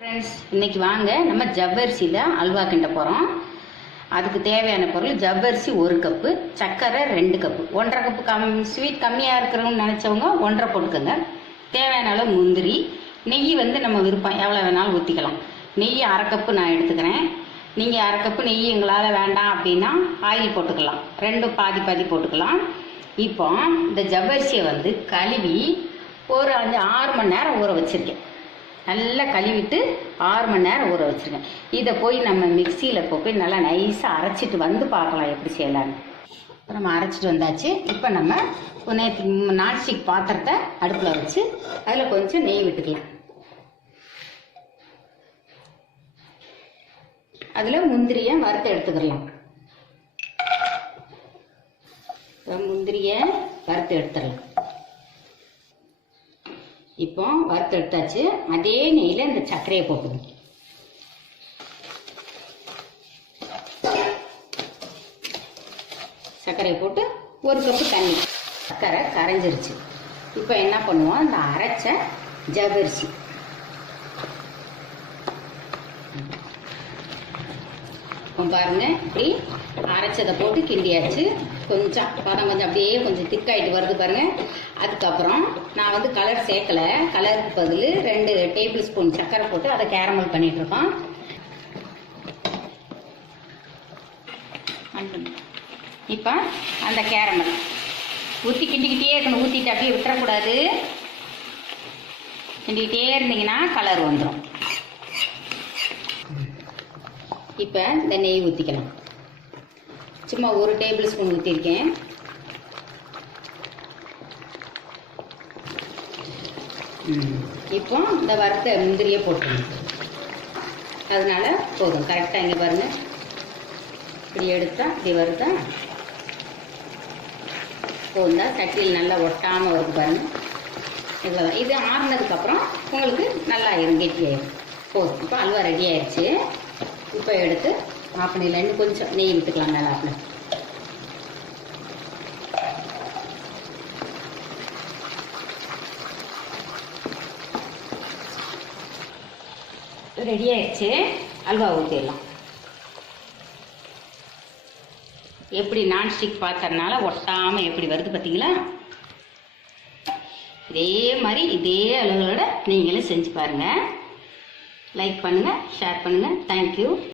Friends இன்னைக்கு வாங்க நம்ம ஜவ்வரிசியில் அல்வா கிண்ட போகிறோம் அதுக்கு தேவையான பொருள் ஜவ்வரிசி ஒரு கப்பு சர்க்கரை ரெண்டு கப்பு. ஒன்றரை கப்பு கம் ஸ்வீட் கம்மியாக இருக்கிறவங்க நினச்சவங்க ஒன்றரை போட்டுக்கோங்க. தேவையான அளவு முந்திரி நெய் வந்து நம்ம விருப்பம் எவ்வளோ வேணாலும் ஊற்றிக்கலாம் நெய் அரை கப்பு நான் எடுத்துக்கிறேன். நீங்கள் அரை கப்பு நெய் எங்களால் வேண்டாம் அப்படின்னா ஆயில் போட்டுக்கலாம். ரெண்டும் பாதி பாதி போட்டுக்கலாம். இப்போ இந்த ஜவ்வரிசியை வந்து கழுவி ஒரு அஞ்சு ஆறு மணி நேரம் ஊற வச்சுருக்கேன். நல்லா கழுவிட்டு ஆறு மணி நேரம் ஊற வச்சுருக்கேன். இதை போய் நம்ம மிக்சியில் போய் நல்லா நைஸாக அரைச்சிட்டு வந்து பார்க்கலாம் எப்படி செய்யலான்னு நம்ம அரைச்சிட்டு வந்தாச்சு. இப்போ நம்ம நேற்று நான்ஸ்டிக் பாத்திரத்தை அடுப்பில் வச்சு அதில் கொஞ்சம் நெய் விட்டுக்கலாம். அதில் முந்திரியை வறுத்து எடுத்துக்கலாம். முந்திரியை வறுத்து எடுத்துடலாம். இப்போ வறுத்து எடுத்தாச்சு அதே நெய்யில் இந்த சர்க்கரையை போட்டுக்கணும். சர்க்கரையை போட்டு ஒரு கப்பு தண்ணி. சர்க்கரை கரைஞ்சிருச்சு. இப்போ என்ன பண்ணுவோம்? இந்த அரைச்ச ஜவ்வரிசி இப்போ பாருங்க இப்படி அரைச்சதை போட்டு கிண்டியாச்சு. கொஞ்சம் பதம் கொஞ்சம் அப்படியே கொஞ்சம் திக்காயிட்டு வருது பாருங்க. அதுக்கப்புறம் நான் வந்து கலர் சேர்க்கல. கலருக்கு பதில் ரெண்டு டேபிள் ஸ்பூன் சர்க்கரை போட்டு அதை கேரமல் பண்ணிட்டு இருக்கோம். இப்போ அந்த கேரமல் ஊற்றி கிண்டிக்கிட்டே இருக்கணும். ஊற்றிட்டு அப்படியே விட்டுறக்கூடாது. கிண்டிக்கிட்டே இருந்தீங்கன்னா கலர் வந்துடும் இப்போ இந்த நெய் ஊற்றிக்கலாம் சும்மா ஒரு டேபிள் ஸ்பூன் ஊற்றிருக்கேன் இப்போ இந்த வறுத்த முந்திரியை போட்டுருங்க அதனால போதும். கரெக்டாக இங்கே பாருங்க. இப்படி எடுத்தா இப்படி வருதா போந்தா சட்டியில் நல்லா ஒட்டாமல் வருது பாருங்க. இவ்வளோதான் இது ஆறுனதுக்கப்புறம் உங்களுக்கு நல்லா ஆயிரும் கெட்டியாயிரும். போதும். இப்போ அல்வா ரெடி ஆயிடுச்சு இப்போ எடுத்து ஆஃப் இன்னும் கொஞ்சம் நெய் விட்டுக்கலாம் மேலே ஆஃப்ல ரெடி ஆயிடுச்சு. அல்வா ஊற்றிடலாம் எப்படி நான்ஸ்டிக் பாத்திரனால ஒட்டாமல் எப்படி வருது பார்த்தீங்களா இதே மாதிரி இதே அளவுகளோட நீங்களும் செஞ்சு பாருங்கள் லைக் பண்ணுங்கள் ஷேர் பண்ணுங்கள் தேங்க்யூ